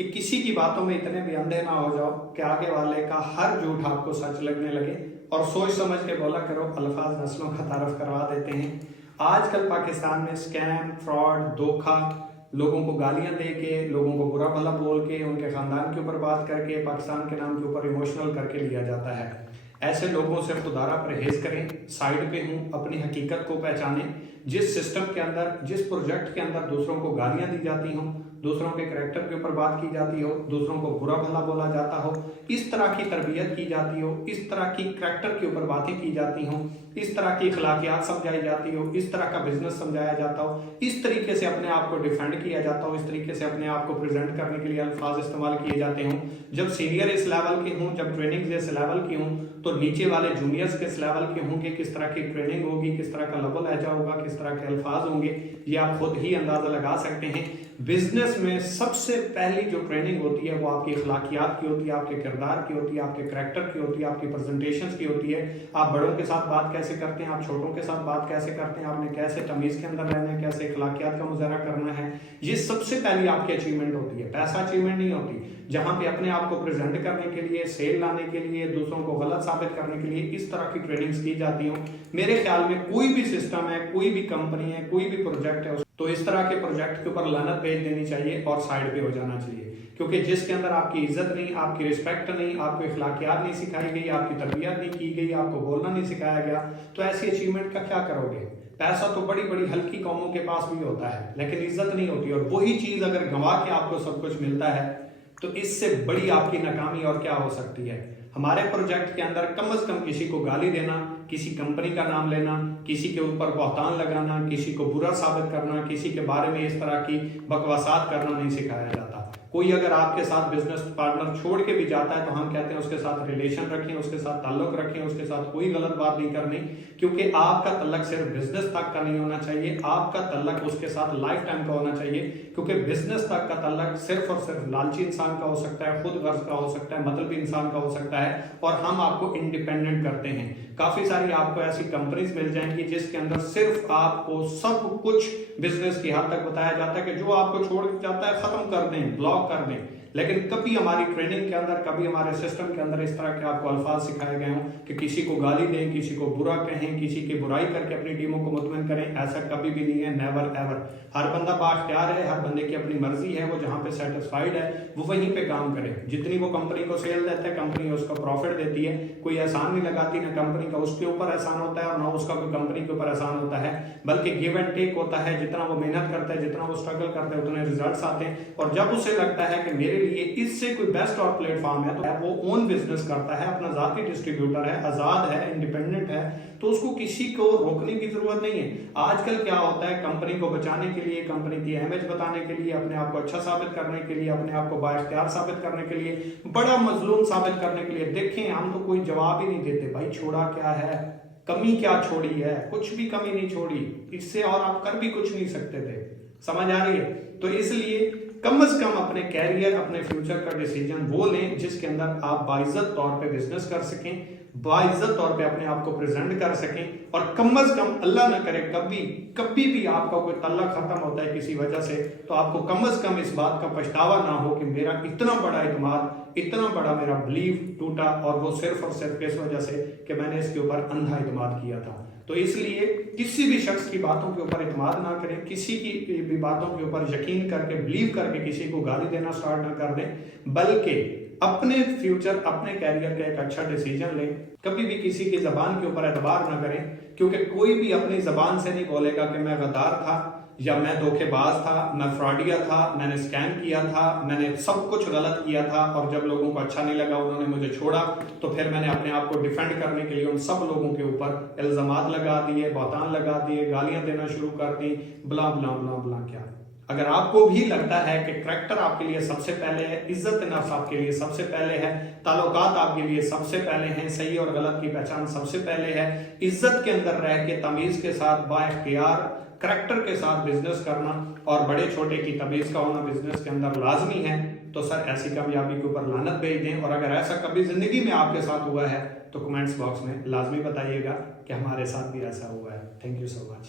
کہ کسی کی باتوں میں اتنے بھی اندھے نہ ہو جاؤ کہ آگے والے کا ہر جھوٹ آپ کو سچ لگنے لگے اور سوچ سمجھ کے بولا کرو، الفاظ نسلوں کا تعارف کروا دیتے ہیں۔ آج کل پاکستان میں اسکیم، فراڈ، دھوکہ، لوگوں کو گالیاں دے کے، لوگوں کو برا بھلا بول کے، ان کے خاندان کے اوپر بات کر کے، پاکستان کے نام کے اوپر ایموشنل کر کے لیا جاتا ہے۔ ایسے لوگوں سے خدا را پرہیز کریں، سائیڈ پہ ہوں، اپنی حقیقت کو پہچانیں۔ جس سسٹم کے اندر، جس پروجیکٹ کے اندر دوسروں کو گالیاں دی جاتی ہوں، دوسروں کے کریکٹر کے اوپر بات کی جاتی ہو، دوسروں کو برا بھلا بولا جاتا ہو، اس طرح کی تربیت کی جاتی ہو، اس طرح کی کریکٹر کے اوپر باتیں کی جاتی ہوں، اس طرح کی اخلاقیات سمجھائی جاتی ہو، اس طرح کا بزنس سمجھایا جاتا ہو، اس طریقے سے اپنے آپ کو ڈیفینڈ کیا جاتا ہو، اس طریقے سے اپنے آپ کو پریزنٹ کرنے کے لیے الفاظ استعمال کیے جاتے ہوں۔ جب سینئر اس لیول کے ہوں، جب ٹریننگ اس لیول کی ہوں، تو نیچے والے جونیئرز کس لیول کے ہوں گے، کس طرح کی ٹریننگ ہوگی، کس طرح کا لب و لہجہ ہوگا، کس طرح کے الفاظ ہوں گے، یہ آپ خود ہی اندازہ لگا سکتے ہیں۔ بزنس میں سب سے پہلی جو ٹریننگ ہوتی ہے وہ آپ کی اخلاقیات کی ہوتی ہے، آپ کے کردار کی ہوتی ہے، آپ کے کریکٹر کی ہوتی ہے، آپ کی پریزنٹیشنز کی ہوتی ہے۔ آپ بڑوں کے ساتھ بات کیسے کرتے ہیں، آپ چھوٹوں کے ساتھ بات کیسے کرتے ہیں، آپ نے کیسے تمیز کے اندر رہنا ہے، کیسے اخلاقیات کا مظاہرہ کرنا ہے، یہ سب سے پہلی آپ کی اچیومنٹ ہوتی ہے۔ پیسہ اچیومنٹ نہیں ہوتی، جہاں پہ اپنے آپ کو پریزنٹ کرنے کے لیے، سیل لانے کے لیے، دوسروں کو غلط ثابت کرنے کے لیے اس طرح کی ٹریننگز کی جاتی ہوں۔ میرے خیال میں کوئی بھی سسٹم ہے، کوئی بھی کمپنی ہے، کوئی بھی پروجیکٹ ہے، تو اس طرح کے پروجیکٹ کے اوپر لعنت بھیج دینی چاہیے اور سائڈ پہ ہو جانا چاہیے، کیونکہ جس کے اندر آپ کی عزت نہیں، آپ کی رسپیکٹ نہیں، آپ کو اخلاقیات نہیں سکھائی گئی، آپ کی تربیت نہیں کی گئی، آپ کو بولنا نہیں سکھایا گیا، تو ایسی اچیومنٹ کا کیا کرو گے؟ پیسہ تو بڑی بڑی ہلکی قوموں کے پاس بھی ہوتا ہے، لیکن عزت نہیں ہوتی، اور وہی چیز اگر گنوا کے آپ کو سب کچھ ملتا ہے تو اس سے بڑی آپ کی ناکامی اور کیا ہو سکتی ہے؟ ہمارے پروجیکٹ کے اندر کم از کم کسی کو گالی دینا، کسی کمپنی کا نام لینا، کسی کے اوپر بہتان لگانا، کسی کو برا ثابت کرنا، کسی کے بارے میں اس طرح کی بکواسات کرنا نہیں سکھایا جاتا۔ کوئی اگر آپ کے ساتھ بزنس پارٹنر چھوڑ کے بھی جاتا ہے تو ہم کہتے ہیں اس کے ساتھ ریلیشن رکھیں، اس کے ساتھ تعلق رکھیں، اس کے ساتھ کوئی غلط بات نہیں کرنی، کیونکہ آپ کا تعلق صرف بزنس تک کا نہیں ہونا چاہیے، آپ کا تعلق اس کے ساتھ لائف ٹائم کا ہونا چاہیے، کیونکہ بزنس تک کا تعلق صرف اور صرف لالچی انسان کا ہو سکتا ہے، خود غرض کا ہو سکتا ہے، مطلبی انسان کا ہو سکتا ہے، اور ہم آپ کو انڈیپینڈنٹ کرتے ہیں۔ کافی ساری آپ کو ایسی کمپنیز مل جائیں گی جس کے اندر صرف آپ کو سب کچھ بزنس کی حد تک بتایا جاتا ہے کہ جو آپ کو چھوڑ جاتا ہے ختم کر دیں، بلاک کر دیں، لیکن کبھی ہماری ٹریننگ کے اندر، کبھی ہمارے سسٹم کے اندر اس طرح کے آپ کو الفاظ سکھائے گئے ہوں کہ کسی کو گالی دیں، کسی کو برا کہیں، کسی کی برائی کر کے اپنی ٹیموں کو مطمئن کریں، ایسا کبھی بھی نہیں ہے، نیور ایور۔ ہر بندہ بااختیار ہے، ہر بندے کی اپنی مرضی ہے، وہ جہاں پہ سیٹسفائیڈ ہے وہ وہیں پہ کام کرے۔ جتنی وہ کمپنی کو سیل دیتا ہے، کمپنی اس کو پروفٹ دیتی ہے، کوئی احسان نہیں لگاتی، نہ کمپنی کا اس کے اوپر احسان ہوتا ہے اور نہ اس کا کوئی کمپنی کے اوپر احسان ہوتا ہے، بلکہ گیو اینڈ ٹیک ہوتا ہے۔ جتنا وہ محنت کرتا ہے، جتنا وہ اسٹرگل کرتا ہے، اتنے ریزلٹس آتے ہیں، اور جب اسے لگتا ہے کہ میرے لیے اس سے کوئی بیسٹ اور پلیٹ فارم ہے تو وہ اون بزنس کرتا ہے، اپنا ذاتی ڈسٹریبیوٹر ہے، آزاد ہے، انڈیپینڈنٹ ہے، تو اس کو کسی کو روکنے کی ضرورت نہیں ہے۔ آج کل کیا ہوتا ہے، کمپنی کو بچانے کے لیے، کمپنی کی اہمیت بتانے کے لیے، اپنے آپ کو اچھا ثابت کرنے کے لیے، اپنے آپ کو بااختیار ثابت کرنے کے لیے، بڑا مظلوم ثابت کرنے کے لیے، دیکھیں ہم تو کوئی جواب ہی نہیں دیتے، بھائی چھوڑا کیا ہے، کمی کیا چھوڑی ہے، کچھ بھی کمی نہیں چھوڑی، اس سے اور آپ کر بھی کچھ نہیں سکتے تھے۔ سمجھ آ رہی ہے؟ تو اس لیے کم از کم اپنے کیریئر، اپنے فیوچر کا ڈیسیجن وہ لیں جس کے اندر آپ باعزت طور پہ بزنس کر سکیں، باعزت طور پہ اپنے آپ کو پریزنٹ کر سکیں، اور کم از کم اللہ نہ کرے کبھی بھی آپ کا کوئی تعلق ختم ہوتا ہے کسی وجہ سے تو آپ کو کم از کم اس بات کا پچھتاوا نہ ہو کہ میرا اتنا بڑا اعتماد، اتنا بڑا میرا بلیف ٹوٹا، اور وہ صرف اور صرف اس وجہ سے کہ میں نے اس کے اوپر اندھا اعتماد کیا تھا۔ تو اس لیے کسی بھی شخص کی باتوں کے اوپر اعتماد نہ کریں، کسی کی بھی باتوں کے اوپر یقین کر کے، بلیو کر کے کسی کو گالی دینا سٹارٹ نہ کر دیں، بلکہ اپنے فیوچر، اپنے کیریئر کا ایک اچھا ڈیسیجن لیں۔ کبھی بھی کسی کی زبان کے اوپر اعتبار نہ کریں، کیونکہ کوئی بھی اپنی زبان سے نہیں بولے گا کہ میں غدار تھا، یا میں دھوکے باز تھا، میں فراڈیا تھا، میں نے اسکیم کیا تھا، میں نے سب کچھ غلط کیا تھا، اور جب لوگوں کو اچھا نہیں لگا انہوں نے مجھے چھوڑا، تو پھر میں نے اپنے آپ کو ڈیفینڈ کرنے کے لیے ان سب لوگوں کے اوپر الزامات لگا دیے، بہتان لگا دیے، گالیاں دینا شروع کر دی، بلا بلا بلا بلا کیا۔ اگر آپ کو بھی لگتا ہے کہ کریکٹر آپ کے لیے سب سے پہلے ہے، عزت نفس آپ کے لیے سب سے پہلے ہے، تعلقات آپ کے لیے سب سے پہلے ہیں، صحیح اور غلط کی پہچان سب سے پہلے ہے، عزت کے اندر رہ کے تمیز کے ساتھ، با اختیار کریکٹر کے ساتھ بزنس کرنا اور بڑے چھوٹے کی تمیز کا ہونا بزنس کے اندر لازمی ہے، تو سر ایسی کامیابی کے اوپر لعنت بھیج دیں۔ اور اگر ایسا کبھی زندگی میں آپ کے ساتھ ہوا ہے تو کمنٹس باکس میں لازمی بتائیے گا کہ ہمارے ساتھ بھی ایسا ہوا ہے۔ Thank you so much.